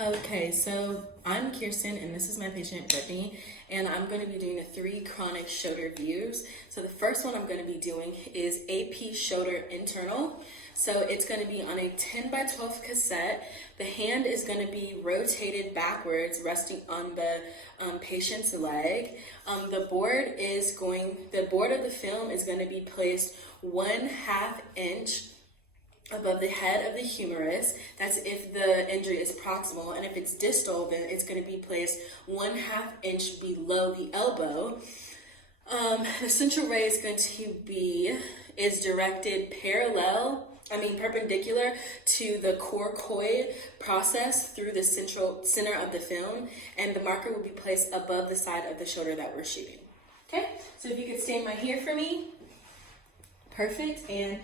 Okay, so I'm Kirsten and this is my patient Brittany, and I'm going to be doing the 3 chronic shoulder views. So the first one I'm going to be doing is AP shoulder internal. So it's going to be on a 10 by 12 cassette. The hand is going to be rotated backwards, resting on the patient's leg. The board of the film is going to be placed 1/2 inch above the head of the humerus. That's if the injury is proximal, and if it's distal, then it's going to be placed 1/2 inch below the elbow. The central ray is directed perpendicular to the coracoid process through the center of the film, and the marker will be placed above the side of the shoulder that we're shooting. Okay, so if you could stand right here for me. Perfect, and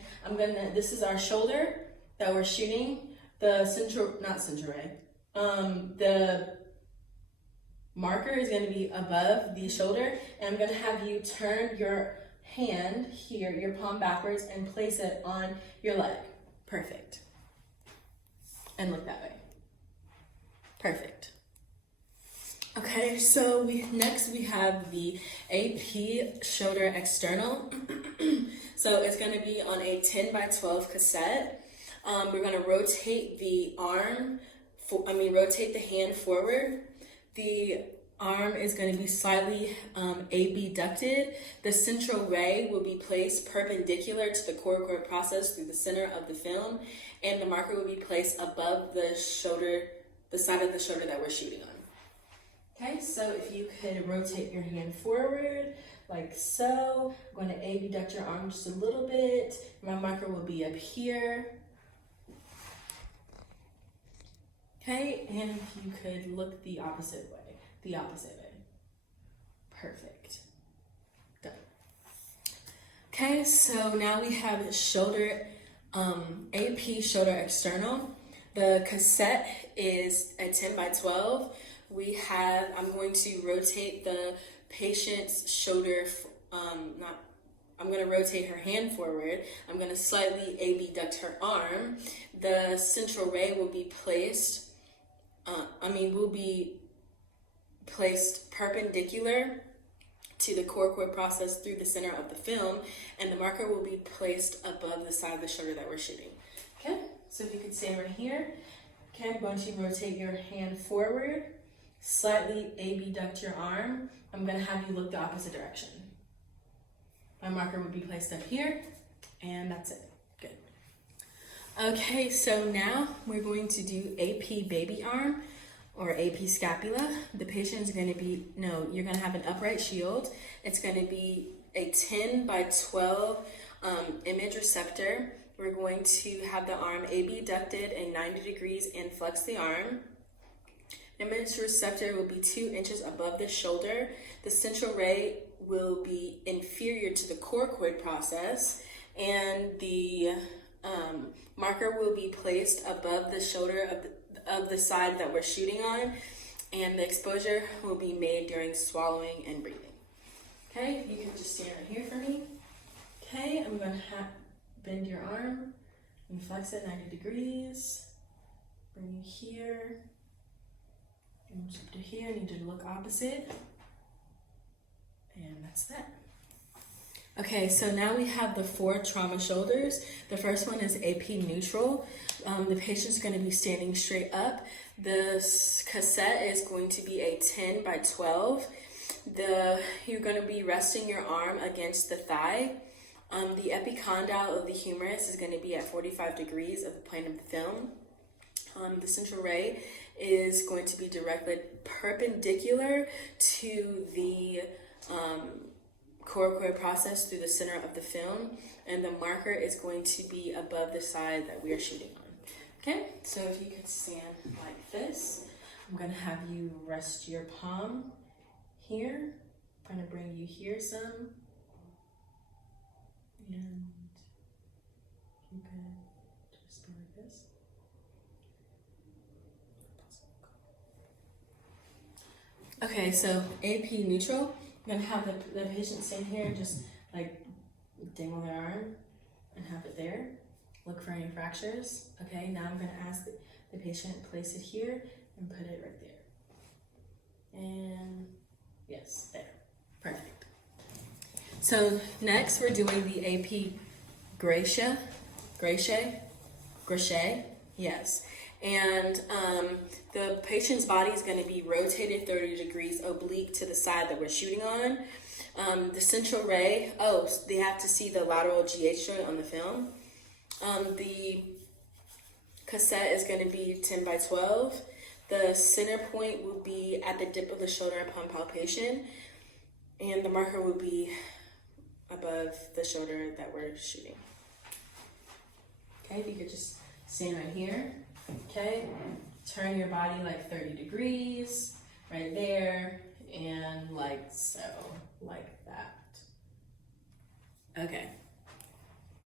this is our shoulder that we're shooting. The marker is going to be above the shoulder, and I'm going to have you turn your hand here, your palm backwards, and place it on your leg. Perfect. And look that way. Perfect. Okay, so next we have the AP shoulder external. So it's going to be on a 10 by 12 cassette. We're going to rotate the hand forward. The arm is going to be slightly abducted. The central ray will be placed perpendicular to the coracoid process through the center of the film, and the marker will be placed above the side of the shoulder that we're shooting on. Okay, so if you could rotate your hand forward, like so. I'm going to abduct your arm just a little bit. My marker will be up here. Okay, and if you could look the opposite way. Perfect. Done. Okay, so now we have AP shoulder external. The cassette is a 10 by 12. I'm going to rotate the patient's shoulder, I'm going to rotate her hand forward. I'm going to slightly abduct her arm. The central ray will be placed, perpendicular to the coracoid process through the center of the film, and the marker will be placed above the side of the shoulder that we're shooting. Okay, so if you could stand right here. Okay, I'm going to rotate your hand forward, slightly abduct your arm. I'm going to have you look the opposite direction. My marker would be placed up here, and that's it. Good. Okay, so now we're going to do AP baby arm or AP scapula. The patient is going to you're going to have an upright shield. It's going to be a 10 by 12 image receptor. We're going to have the arm abducted in 90 degrees and flex the arm. Image receptor will be 2 inches above the shoulder. The central ray will be inferior to the coracoid process, and the marker will be placed above the shoulder of the side that we're shooting on, and the exposure will be made during swallowing and breathing. Okay, you can just stand right here for me. Okay, I'm going to bend your arm and flex it 90 degrees. Bring you here. And to here, I need you to look opposite. And that's that. Okay, so now we have the 4 trauma shoulders. The first one is AP neutral. The patient's going to be standing straight up. The cassette is going to be a 10 by 12. You're going to be resting your arm against the thigh. The epicondyle of the humerus is going to be at 45 degrees of the plane of the film. The central ray is going to be directed perpendicular to the coracoid process through the center of the film, and the marker is going to be above the side that we are shooting on. Okay, so if you could stand like this, I'm going to have you rest your palm here. I'm going to bring you here some, and you could just be like this. Okay, so AP neutral. I'm going to have the patient stand here and just like dangle their arm and have it there. Look for any fractures. Okay, now I'm going to ask the patient place it here and put it right there. And yes, there. Perfect. So next we're doing the AP Gratia, yes. And the patient's body is going to be rotated 30 degrees oblique to the side that we're shooting on. The central ray, they have to see the lateral GH joint on the film. The cassette is going to be 10 by 12. The center point will be at the dip of the shoulder upon palpation. And the marker will be above the shoulder that we're shooting. Okay, if you could just stand right here. Okay, turn your body like 30 degrees, right there, and like so, like that. Okay.